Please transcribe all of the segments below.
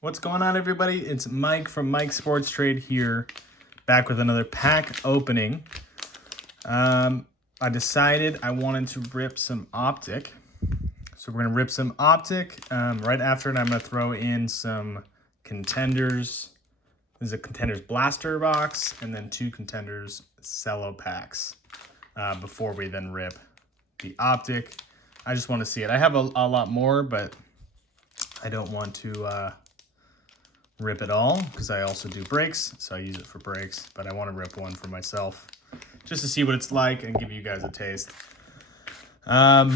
What's going on, everybody? It's Mike from Mike Sports Trade here, back with another pack opening. I decided I wanted to rip some Optic. So we're going to rip some Optic. Right after it, I'm going to throw in some Contenders. This is a Contenders Blaster box, and then 2 Contenders Cello packs before we then rip the Optic. I just want to see it. I have a lot more, but I don't want to rip it all because I also do breaks, so I use it for breaks, but I want to rip one for myself just to see what it's like and give you guys a taste. Yeah,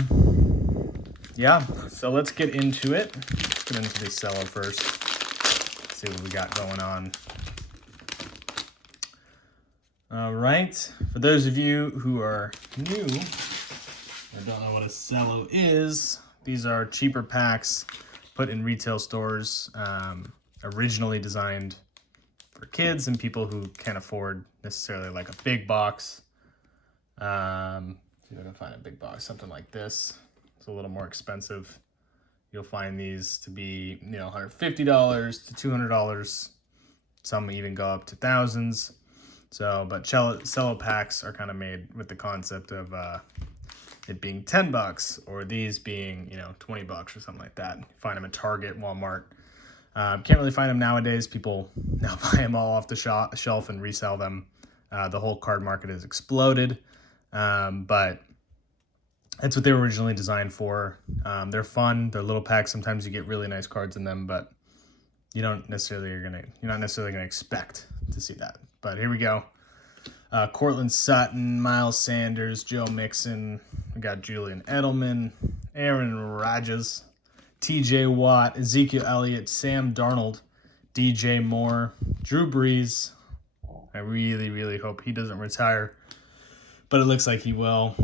so let's get into it. Let's get into the cello first. See what we got going on. All right, for those of you who are new or don't know what a cello is, these are cheaper packs put in retail stores, originally designed for kids and people who can't afford necessarily like a big box. See if I can find a big box, something like this. It's a little more expensive. You'll find these to be, $150 to $200. Some even go up to thousands. So, but cello packs are kind of made with the concept of it being $10 or these being, $20 or something like that. You find them at Target, Walmart. Can't really find them nowadays. People now buy them all off the shelf and resell them. The whole card market has exploded, but that's what they were originally designed for. They're fun. They're little packs. Sometimes you get really nice cards in them, but you're not necessarily gonna expect to see that. But here we go. Cortland Sutton, Miles Sanders, Joe Mixon. We got Julian Edelman, Aaron Rodgers, TJ Watt, Ezekiel Elliott, Sam Darnold, DJ Moore, Drew Brees. I really, really hope he doesn't retire, but it looks like he will.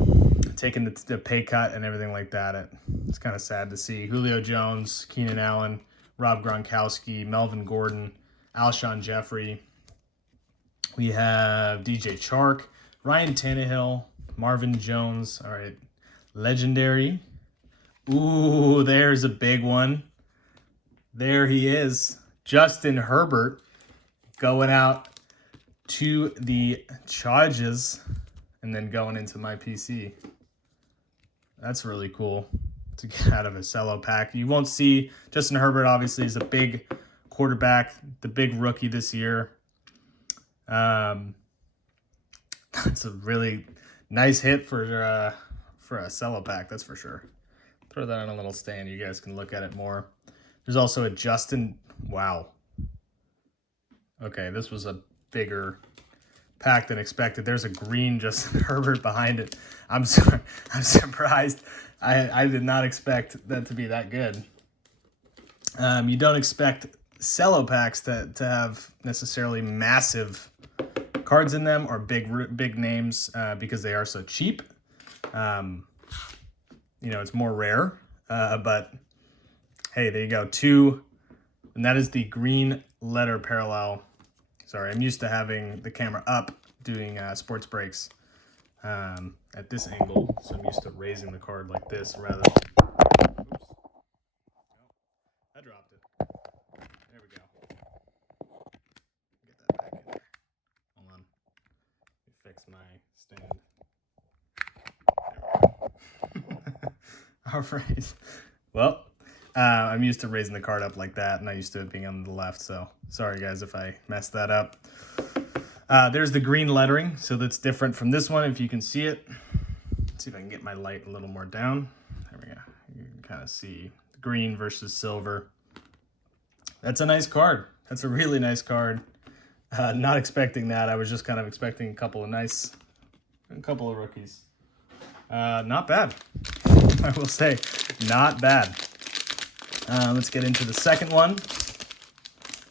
Taking the pay cut and everything like that. It's kind of sad to see. Julio Jones, Keenan Allen, Rob Gronkowski, Melvin Gordon, Alshon Jeffrey. We have DJ Chark, Ryan Tannehill, Marvin Jones. All right, legendary. Ooh, there's a big one. There he is. Justin Herbert going out to the Chargers and then going into my PC. That's really cool to get out of a cello pack. You won't see Justin Herbert, obviously, is a big quarterback, the big rookie this year. That's a really nice hit for a cello pack, that's for sure. Throw that on a little stand. You guys can look at it more. There's also a Justin. Wow. Okay, this was a bigger pack than expected. There's a green Justin Herbert behind it. I'm sorry. I'm surprised. I did not expect that to be that good. You don't expect cello packs to have necessarily massive cards in them or big names because they are so cheap. It's more rare, but hey, there you go. 2, and that is the green letter parallel. Sorry, I'm used to having the camera up doing sports breaks at this angle, so I'm used to raising the card like this rather than... Oops. Oh, I dropped it. There we go. Get that back in there. Hold on. Let me fix my stand. There we go. All right. Well, I'm used to raising the card up like that, and I'm used to it being on the left, so sorry guys if I messed that up. There's the green lettering, so that's different from this one if you can see it. Let's see if I can get my light a little more down. There we go. You can kind of see green versus silver. That's a nice card. That's a really nice card. Not expecting that. I was just kind of expecting a couple of rookies. Not bad. I will say, not bad. Let's get into the second one.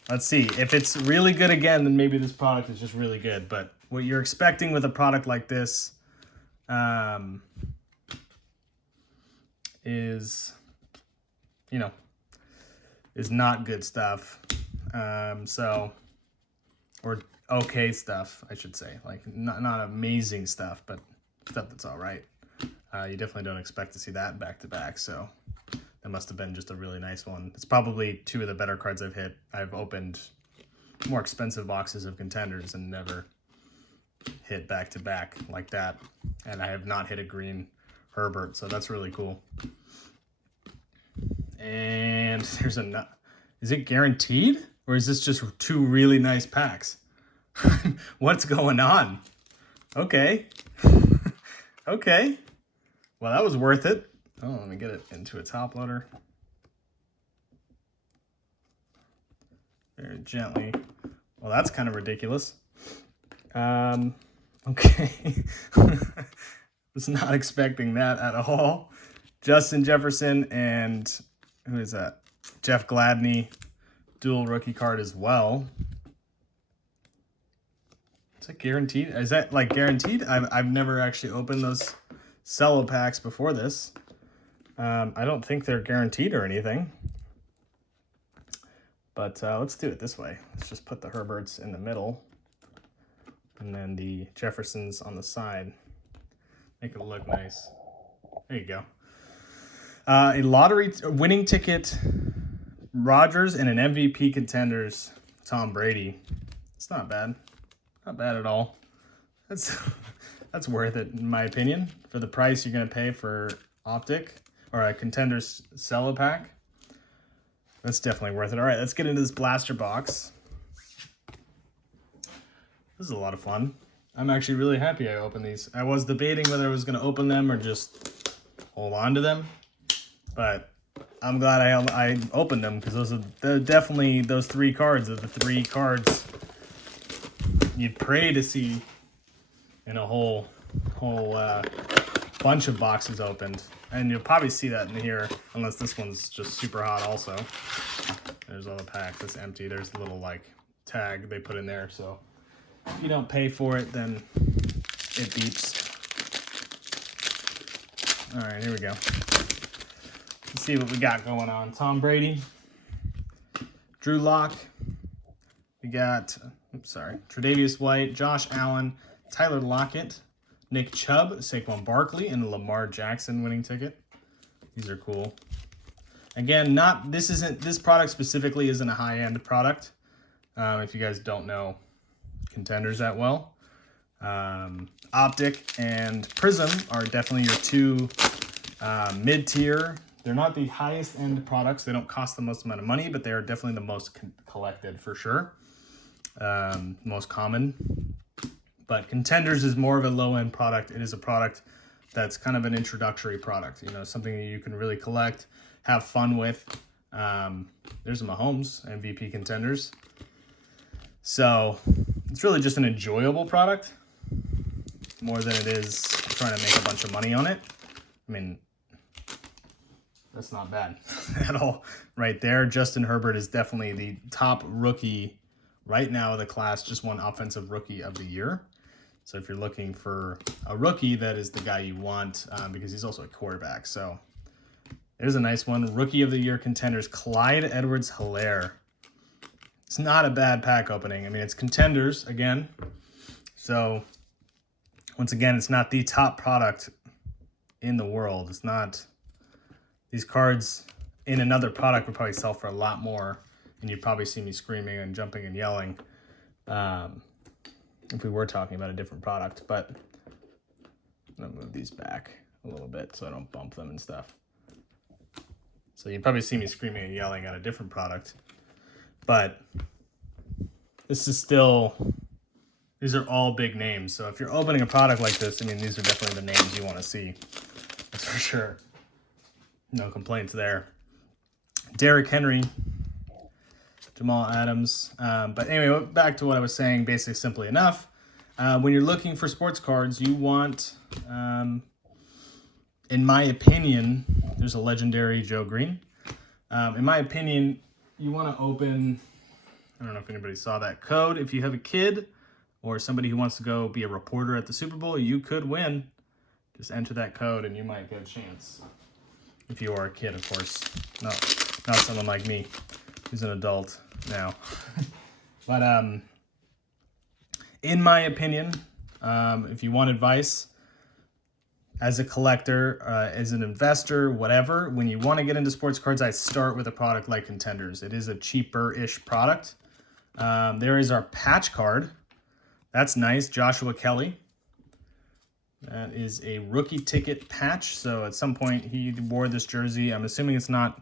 Let's see. If it's really good again, then maybe this product is just really good. But what you're expecting with a product like this is not good stuff. Or okay stuff, I should say. Like, not amazing stuff, but stuff that's all right. You definitely don't expect to see that back to back. So It must have been just a really nice one. It's probably two of the better cards I've hit. I've opened more expensive boxes of contenders and never hit back to back like that. And I have not hit a green Herbert, so that's really cool. And there's a, is it guaranteed? Or is this just two really nice packs? What's going on? Okay. Okay. Well, that was worth it. Oh, let me get it into a top loader. Very gently. Well, that's kind of ridiculous. Okay. Was not expecting that at all. Justin Jefferson and who is that? Jeff Gladney, dual rookie card as well. Is that guaranteed? Is that like guaranteed? I've never actually opened those cello packs before this. I don't think they're guaranteed or anything. But let's do it this way. Let's just put the Herberts in the middle and then the Jeffersons on the side. Make it look nice. There you go. A lottery winning ticket, Rodgers, and an MVP contenders, Tom Brady. It's not bad. Not bad at all. That's worth it, in my opinion, for the price you're going to pay for Optic or a contenders cello pack. That's definitely worth it. All right, let's get into this blaster box. This is a lot of fun. I'm actually really happy I opened these. I was debating whether I was going to open them or just hold on to them, but I'm glad I opened them because they're definitely those three cards are the three cards you'd pray to see in a whole bunch of boxes opened. And you'll probably see that in here, unless this one's just super hot also. There's all the pack that's empty. There's a little like tag they put in there, so if you don't pay for it, then it beeps. All right, here we go. Let's see what we got going on. Tom Brady, Drew Lock. We got, Tre'Davious White, Josh Allen, Tyler Lockett, Nick Chubb, Saquon Barkley, and a Lamar Jackson winning ticket. These are cool. Again, this product specifically isn't a high-end product. If you guys don't know contenders that well. Optic and Prism are definitely your two mid-tier. They're not the highest end products. They don't cost the most amount of money, but they are definitely the most collected for sure. Most common. But Contenders is more of a low-end product. It is a product that's kind of an introductory product. You know, something that you can really collect, have fun with. There's Mahomes, MVP Contenders. So it's really just an enjoyable product more than it is trying to make a bunch of money on it. I mean, that's not bad at all right there. Justin Herbert is definitely the top rookie right now of the class, just won Offensive Rookie of the Year. So if you're looking for a rookie, that is the guy you want because he's also a quarterback. So there's a nice one. Rookie of the Year Contenders, Clyde Edwards-Helaire. It's not a bad pack opening. I mean, it's Contenders again. So once again, it's not the top product in the world. It's not. These cards in another product would probably sell for a lot more, and you'd probably see me screaming and jumping and yelling if we were talking about a different product. But I'm gonna move these back a little bit so I don't bump them and stuff. So you'd probably see me screaming and yelling at a different product. But this is still, these are all big names. So if you're opening a product like this, I mean, these are definitely the names you want to see. That's for sure. No complaints there. Derrick Henry, Jamal Adams. But anyway, back to what I was saying, basically simply enough. When you're looking for sports cards, you want, in my opinion, there's a legendary Joe Green. In my opinion, you want to open, I don't know if anybody saw that code. If you have a kid or somebody who wants to go be a reporter at the Super Bowl, you could win. Just enter that code and you might get a chance. If you are a kid, of course. No, not someone like me who's an adult now. But in my opinion, if you want advice, as a collector, as an investor, whatever, when you want to get into sports cards, I start with a product like Contenders. It is a cheaper-ish product. There is our patch card. That's nice. Joshua Kelly. That is a rookie ticket patch. So at some point he wore this jersey. I'm assuming it's not,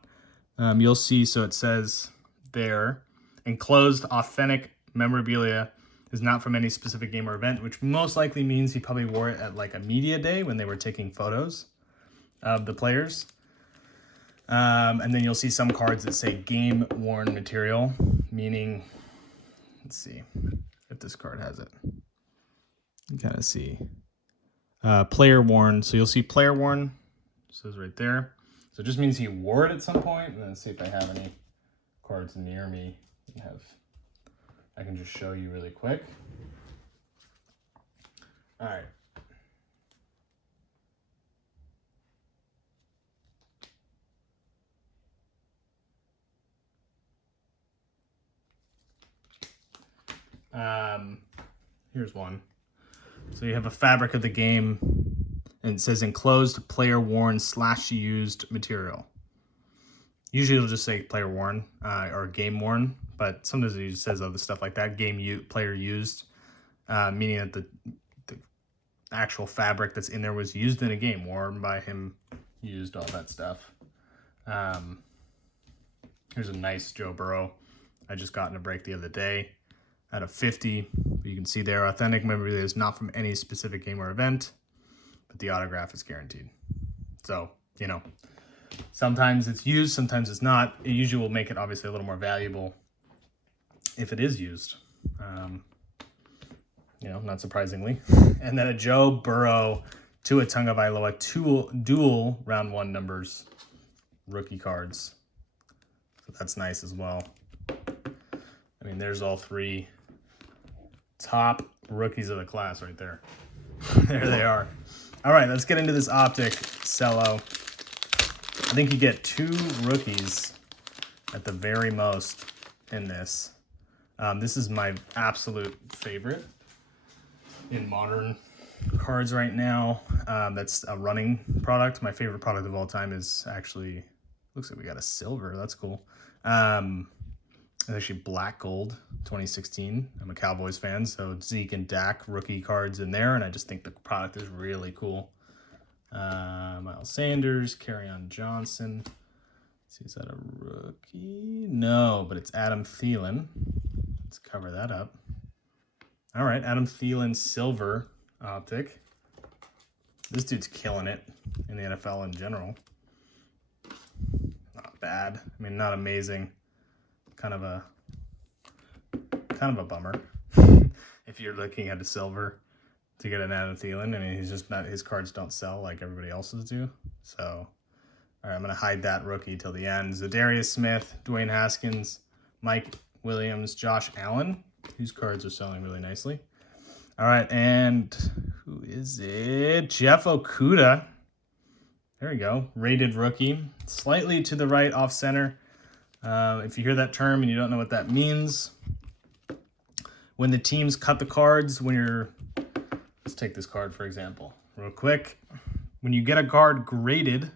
you'll see, so it says there, enclosed authentic memorabilia is not from any specific game or event, which most likely means he probably wore it at like a media day when they were taking photos of the players. And then you'll see some cards that say game worn material, meaning, let's see if this card has it. You kind of see player worn. So you'll see player worn, it says right there. So it just means he wore it at some point. And then see if I have any cards near me. I can just show you really quick. All right. Here's one. So you have a fabric of the game, and it says enclosed player worn / used material. Usually it'll just say player worn or game worn, but sometimes it just says other stuff like that. Player used, meaning that the actual fabric that's in there was used in a game, worn by him, used, all that stuff. Here's a nice Joe Burrow. I just got in a break the other day out of 50. But you can see there, authentic memorabilia is not from any specific game or event, but the autograph is guaranteed. So, you know, sometimes it's used, sometimes it's not. It usually will make it obviously a little more valuable if it is used. You know, not surprisingly. And then a Joe Burrow Tua Tagovailoa dual round 1 numbers rookie cards. So that's nice as well. I mean, there's all 3 top rookies of the class right there. There they are. All right, let's get into this Optic cello. I think you get 2 rookies at the very most in this. This is my absolute favorite in modern cards right now. That's a running product. My favorite product of all time is actually, looks like we got a silver. That's cool. It's actually black gold 2016. I'm a Cowboys fan, so Zeke and Dak rookie cards in there, and I just think the product is really cool. Miles Sanders, Kerryon Johnson. Let's see, is that a rookie? No, but it's Adam Thielen. Let's cover that up. All right, Adam Thielen silver Optic. This dude's killing it in the NFL in general. Not bad. I mean, not amazing. Kind of a bummer if you're looking at a silver to get an Adam Thielen. I mean, he's just not, his cards don't sell like everybody else's do. So, all right, I'm gonna hide that rookie till the end. Zadarius Smith, Dwayne Haskins, Mike Williams, Josh Allen, whose cards are selling really nicely. All right, and who is it? Jeff Okudah. There we go, rated rookie, slightly to the right off center. If you hear that term and you don't know what that means, when the teams cut the cards, let's take this card for example, real quick. When you get a card graded,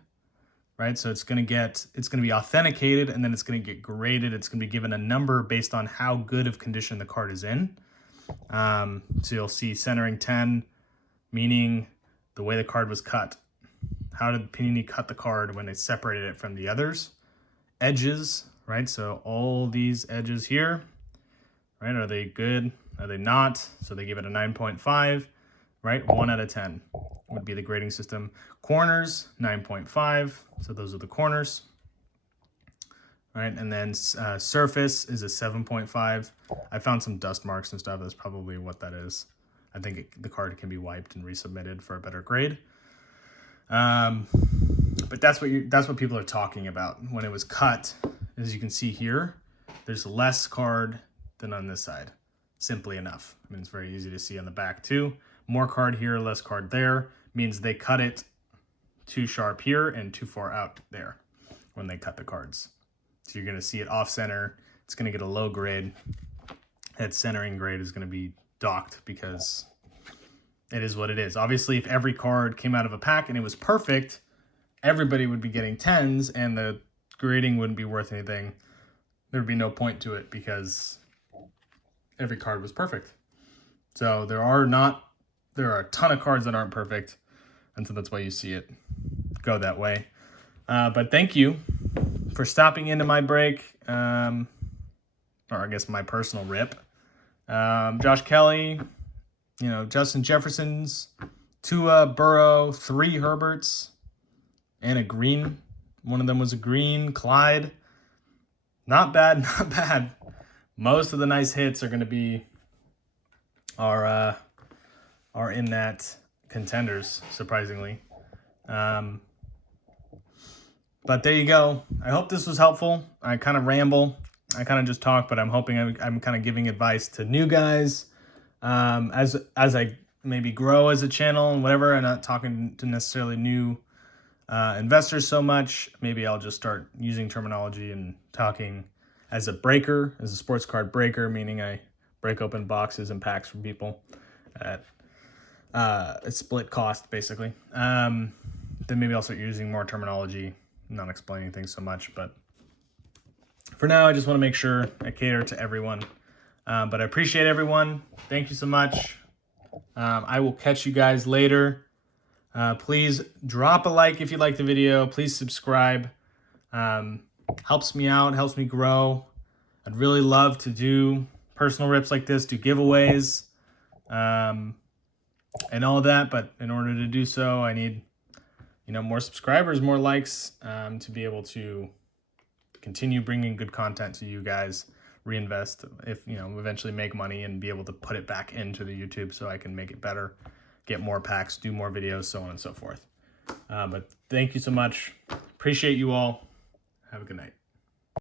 right? So it's going to be authenticated, and then it's going to get graded. It's going to be given a number based on how good of condition the card is in. So you'll see centering 10, meaning the way the card was cut. How did Panini cut the card when they separated it from the others? Edges, right? So all these edges here, right? Are they good? Are they not? So they give it a 9.5, right? 1 out of 10 would be the grading system. Corners, 9.5. So those are the corners, right? And then surface is a 7.5. I found some dust marks and stuff. That's probably what that is. I think the card can be wiped and resubmitted for a better grade. But that's what people are talking about when it was cut. As you can see here, there's less card than on this side, simply enough. I mean, it's very easy to see on the back too. More card here, less card there, means they cut it too sharp here and too far out there when they cut the cards. So you're gonna see it off center. It's gonna get a low grade. That centering grade is gonna be docked because it is what it is. Obviously, if every card came out of a pack and it was perfect, everybody would be getting 10s and the grading wouldn't be worth anything. There'd be no point to it because every card was perfect. So there are a ton of cards that aren't perfect, and so that's why you see it go that way. But thank you for stopping into my break, or I guess my personal rip. Josh Kelly, Justin Jefferson's, Tua, Burrow, 3 Herberts, and a green. One of them was a green. Clyde. Not bad, not bad. Most of the nice hits are going to be are in that contenders, surprisingly. But there you go. I hope this was helpful. I kind of ramble. I kind of just talk, but I'm hoping I'm kind of giving advice to new guys. As I maybe grow as a channel and whatever, I'm not talking to necessarily new investors so much. Maybe I'll just start using terminology and talking as a breaker, as a sports card breaker, meaning I break open boxes and packs from people at a split cost, basically. Then maybe I'll start using more terminology, not explaining things so much. But for now, I just want to make sure I cater to everyone. But I appreciate everyone. Thank you so much. I will catch you guys later. Please drop a like if you like the video. Please subscribe. Helps me out, helps me grow. I'd really love to do personal rips like this, do giveaways, and all of that. But in order to do so, I need, more subscribers, more likes, to be able to continue bringing good content to you guys, reinvest, if, eventually make money and be able to put it back into the YouTube so I can make it better, get more packs, do more videos, so on and so forth. But thank you so much. Appreciate you all. Have a good night.